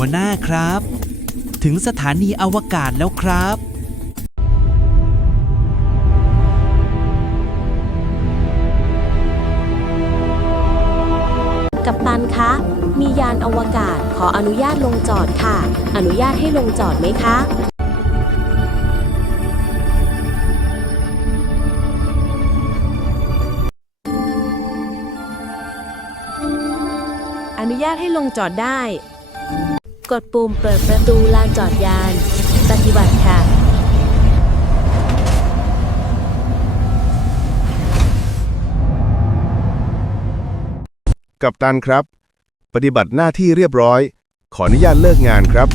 หัวหน้าครับ ถึงสถานีอวกาศแล้วครับ กัปตันคะ มียานอวกาศขออนุญาตลงจอดค่ะ อนุญาตให้ลงจอดไหมคะ อนุญาตให้ลงจอดได้ กดปุ่มเปิดประตูลานจอดยาน ปฏิบัติค่ะ กัปตันครับ ปฏิบัติหน้าที่เรียบร้อย ขออนุญาตเลิกงานครับ